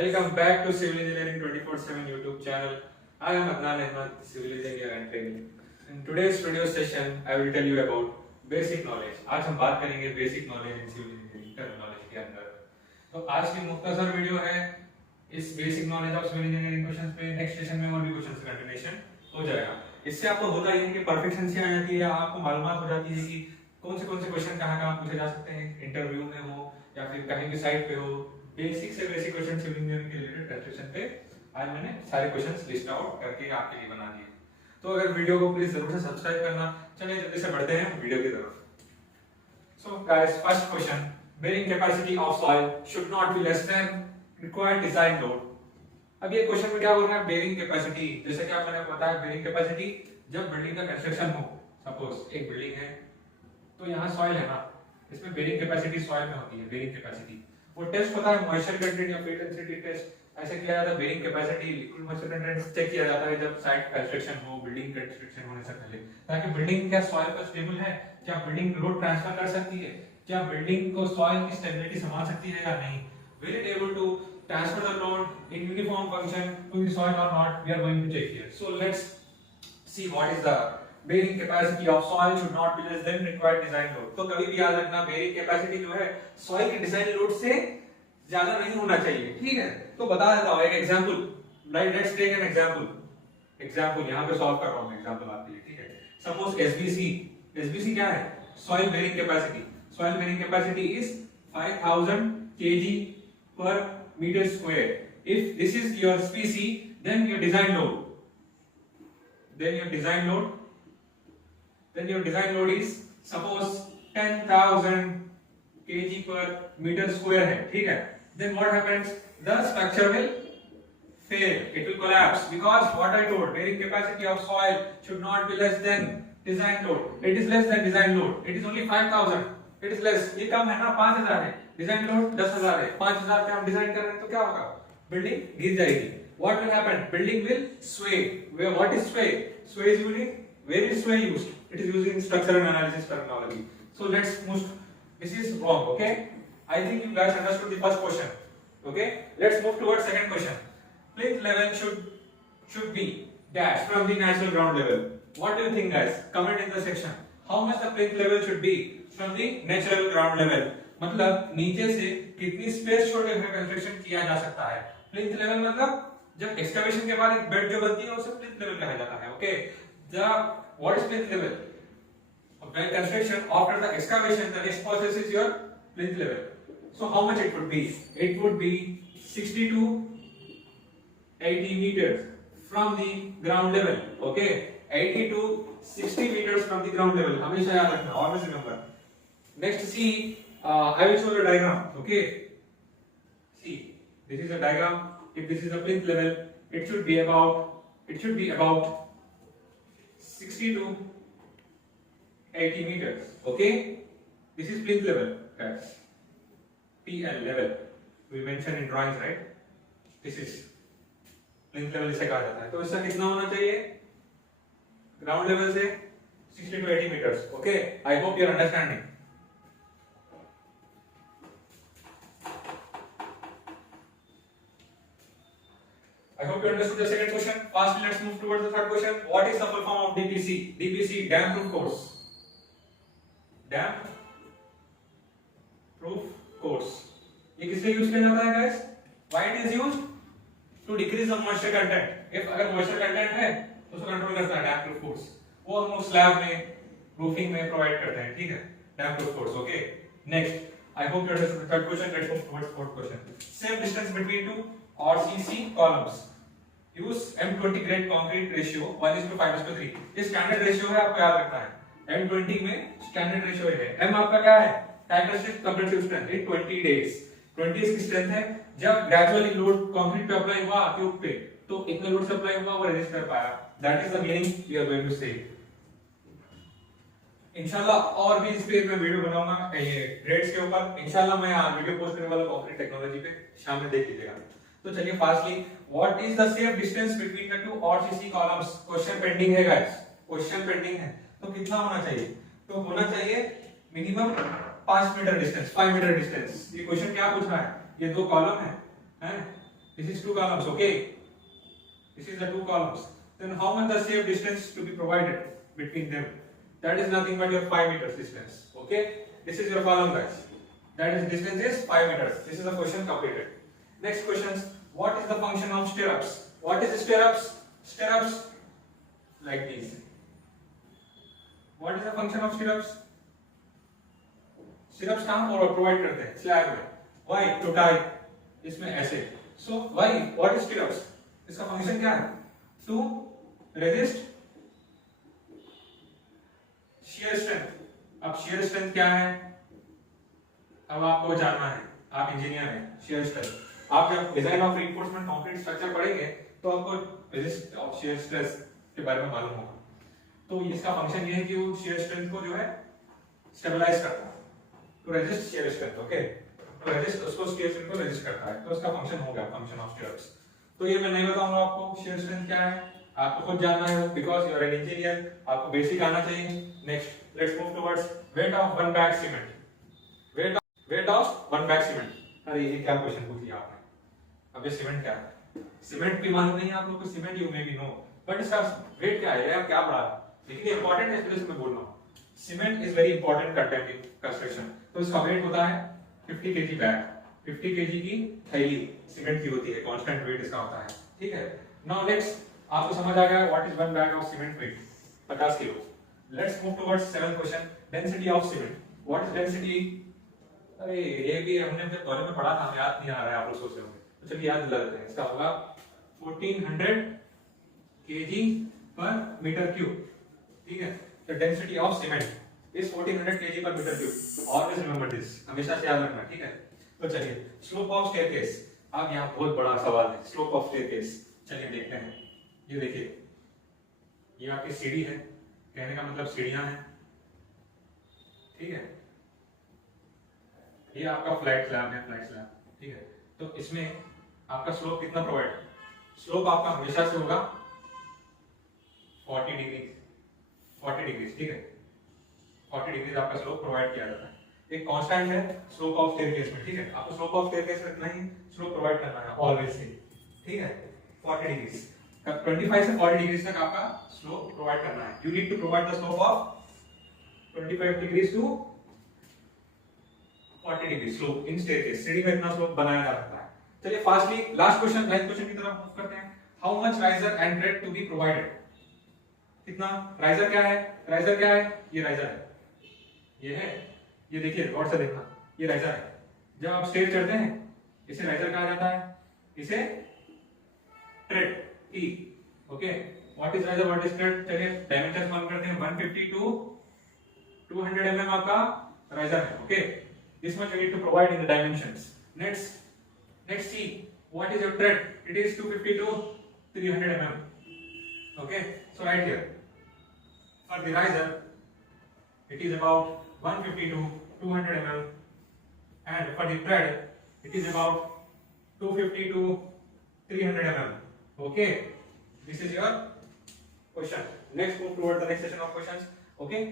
Welcome back to Civil Engineering 24/7 YouTube channel. I am Adnan Ahmed, civil engineer and trainee. In today's video session, I will tell you about basic knowledge. आज हम बात करेंगे basic knowledge in civil engineering terminology के अंदर. तो आज की मुख्तसर वीडियो है इस basic knowledge of civil engineering questions पे. नेक्स्ट सेशन में और भी क्वेश्चंस का कंटिन्यूएशन हो जाएगा. इससे आपको होता है कि परफेक्शन से आ जाती है, आपको मालूमात हो जाती है कि कौन से क्वेश्चन कहाँ पूछे जा सकते हैं, इंटरव्यू में हो या फिर कहीं भी साइट पे हो. बेसिक से बेसिक क्वेश्चन सिविल इंजीनियरिंग के रिलेटेड कंस्ट्रक्शन पे आज मैंने सारे क्वेश्चंस लिस्ट आउट करके आपके लिए बना दिए. तो अगर वीडियो को प्लीज जरूर से सब्सक्राइब करना. चलिए जल्दी से बढ़ते हैं वीडियो की तरफ. So guys, first question, bearing capacity of soil should not be less than required design load. अब ये क्वेश्चन में क्या बोल रहा है, बेयरिंग कैपेसिटी. जैसे कि आपने बताया बेयरिंग कैपेसिटी जब बिल्डिंग का कंस्ट्रक्शन हो, सपोज एक बिल्डिंग है तो यहाँ सॉइल है ना, इसमें बेयरिंग कैपेसिटी सॉइल में होती है. बेयरिंग कैपेसिटी वो टेस्ट होता है मॉइस्चर कंटेंट या फ्लूइड डेंसिटी टेस्ट. ऐसे किया जाता है bearing capacity, liquid moisture content check किया जाता है जब साइट कंस्ट्रक्शन हो, बिल्डिंग कंस्ट्रक्शन होने से पहले, ताकि बिल्डिंग क्या सॉइल पर स्टेबल है, क्या बिल्डिंग लोड ट्रांसफर कर सकती है, क्या बिल्डिंग को सॉइल की स्टेबिलिटी संभाल सकती है या नहीं, will it able to transfer the load in uniform function to the soil or not. We are going to check here. So let's see what is the bearing capacity of soil should not be less than required design load. तो कभी भी याद रखना bearing capacity जो है soil के design load से ज्यादा नहीं होना चाहिए. ठीक है, तो बता देता हूँ एक example. Let's take an example यहाँ पे सॉल्व कर रहा हूँ एग्जांपल आपके लिए. ठीक है, सपोज SBC क्या है, soil bearing capacity. Soil bearing capacity is 5000 kg per meter square. If this is your SPC, then your design load is suppose 10,000 kg per meter square है. ठीक है, then what happens, the structure will fail, it will collapse, because what I told, bearing capacity of soil should not be less than design load. It is less than design load, it is only 5000. It is less, ये कम है ना, 5000 है, design load 10000 है. 5000 पे हम design कर रहे हैं तो क्या होगा, बिल्डिंग गिर जाएगी. What will happen, building will sway. Where what is sway? Sway is using, where is sway used? It is used in structural analysis terminology. So let's move. This is wrong. Okay, I think you guys understood the first question. Okay, let's move towards second question. Plinth level should be dash from the natural ground level. What do you think, guys? Comment in the section. How much the plinth level should be from the natural ground level? मतलब नीचे से कितनी space छोड़ के construction किया जा सकता है. प्लिंथ लेवल मतलब जब एक्सकवेशन के बाद एक बेड जो बनती है उसे प्लिंथ लेवल कहा जाता है. Okay, what is plinth level? When construction after the excavation the next process is your plinth level. So how much it would be? It would be 60 to 80 meters from the ground level. Okay, 80 to 60 meters from the ground level. हमेशा याद रखना, always remember. Next, see, I will show the diagram. Okay, see, this is a diagram. If this is the plinth level, it should be about 60 to 80 meters. Okay, this is plinth level, guys. PL level we mentioned in drawings, right? This is plinth level इसे कहा जाता है. तो इसका कितना होना चाहिए ground level से 60 to 80 meters. Okay, I hope you are understanding. I hope you understood the second question. First, let's move towards the third question. What is the full form of DPC? DPC, dam proof course. Dam proof course. ये किसलिए use किया जाता है, guys? Why it is used? To decrease the moisture content. If अगर moisture content है तो उसको control करता है dam proof course. वो हम लोग स्लैब में, रूफिंग में प्रोवाइड करते हैं. ठीक है, dam proof course. Okay. Next, I hope you understood the third question. Let's move towards fourth question. Same distance between two RCC columns. Use M20 grade concrete ratio 1:5:3. ये standard ratio है, आपको याद रखना है. M20 में standard ratio है. M आपका क्या है, characteristic compressive strength in 20 days. 20 इसकी स्ट्रेंथ है. जब ग्रेजुअली लोड कंक्रीट पे अप्लाई हुआ ट्यूब पे, तो इतना लोड से अप्लाई हुआ वो रेजिस्ट कर पाया. That is the meaning we are going to say. इंशाल्लाह और भी इस पे मैं वीडियो बनाऊंगा ये ग्रेड्स के ऊपर. इंशाल्लाह मैं वीडियो पोस्ट करने वाला कंक्रीट टेक्नोलॉजी पे, शाम में देख लीजिएगा. तो चलिए fastly, what is the safe distance between the two RCC columns? Question pending है गाइस, क्वेश्चन पेंडिंग है. तो कितना होना चाहिए? तो होना चाहिए minimum 5 metre distance, 5 metre distance. ये क्वेश्चन क्या पूछ रहा है, ये दो कॉलम है, This is two columns, okay? This is the two columns. Then how much the safe distance to be provided between them? That is nothing but your 5 meters distance. Okay? This is your column, guys. That is distance is 5 meters. This is the question completed. Next questions. What is the function of stirrups? What is stirrups? Stirrups like these. What is the function of stirrups? Stirrups कहाँ provide करते हैं? Slab में. Why? To tie. इसमें ऐसे. So why? What is stirrups? इसका function क्या है? To resist shear strength. अब shear strength क्या है? अब आपको जानना है. आप इंजीनियर हैं. shear strength. आप जब design of reinforcement concrete structure पढ़ेंगे तो आपको resist of shear stress के बारे में मालूम होगा. तो इसका फंक्शन ये है कि वो shear strength को जो है स्टेबलाइज करता है. To resist shear strength, okay? तो resist उसको shear strength को resist करता है. तो इसका फंक्शन हो गया function of stirrups. तो ये मैं नहीं बताऊंगा आपको shear strength क्या है. आपको खुद जानना है because you are an engineer. आपको बेसिक आना चाहिए. Next, let's move towards weight of one bag cement. Weight of one bag cement. अरे ये क्या क्वेश्चन पूछ लिया आपने? अब ये सीमेंट क्या है? सीमेंट भी मालूम नहीं है आप लोगों को. Cement you may be know, but इसका वेट क्या है या क्या पढ़ा? लेकिन इंपॉर्टेंट है इसलिए मैं बोल रहा हूँ. Cement is very important content in construction. तो इसका वेट होता है 50 kg बैग. 50 kg की थैली सीमेंट की होती है. कांस्टेंट वेट इसका होता है. ठीक है. नाउ नेक्स्ट आपको समझ आ गया what is one bag of cement weight? 50 kilo. Let's move towards 7th question. Density of cement. What is density? अरे ये भी हमने अपने कॉलेज में पढ़ा था, हमें याद नहीं आ रहा है. आप लोग सोच रहे होंगे. तो चलिए याद दिला देते हैं. इसका होगा 1400 kg per meter cube. ठीक है. The density of cement is 1400 kg per meter cube. Always remember this. हमेशा से याद रखना. ठीक है. तो चलिए slope of staircase. अब यहाँ बहुत बड़ा सवाल है. slope of staircase. चलिए देखते हैं. ये देखिए, ये आपकी सीढ़ी है. कहने का मतलब सीढ़ियां हैं. ठीक है. ये आपका फ्लैट स्लैब है. Flat slab. ठीक है. तो इसमें आपका स्लोप कितना प्रोवाइड? स्लोप आपका हमेशा से होगा 40 डिग्री. 40 डिग्री. ठीक है. 40 डिग्री आपका स्लोप प्रोवाइड किया जाता है. एक कांस्टेंट है स्लोप ऑफ स्टेयरकेस में. ठीक है. आपको स्लोप ऑफ स्टेयरकेस रखना ही स्लोप प्रोवाइड करना है ऑलवेज से. ठीक है. 40 डिग्री. 25 से 40 डिग्री तक आपका स्लोप प्रोवाइड करना है. You need to provide the slope of 25 degree to 40 degree slope in staircase. सीढ़ी में इतना स्लोप बनाया जा सकता है. चलिए fastly last question, ninth question की तरफ मूव करते हैं. How much riser and tread to be provided? कितना राइजर? क्या है राइजर? क्या है? ये राइजर है. ये है. ये देखिए गौर से देखना. ये राइजर है. जब आप स्टेज चढ़ते हैं इसे राइजर कहा जाता है. इसे tread T. Okay. What is riser? What is tread? चलिए डायमेंशंस मालूम करते हैं. 150 टू 200 mm आपका राइजर है. Okay. This much you need to provide in the dimensions. Let's see what is your tread. It is 250 to 300 mm. Okay, so right here for the riser it is about 150 to 200 mm, and for the tread it is about 250 to 300 mm. Okay, this is your question. Next, move toward the next session of questions. Okay.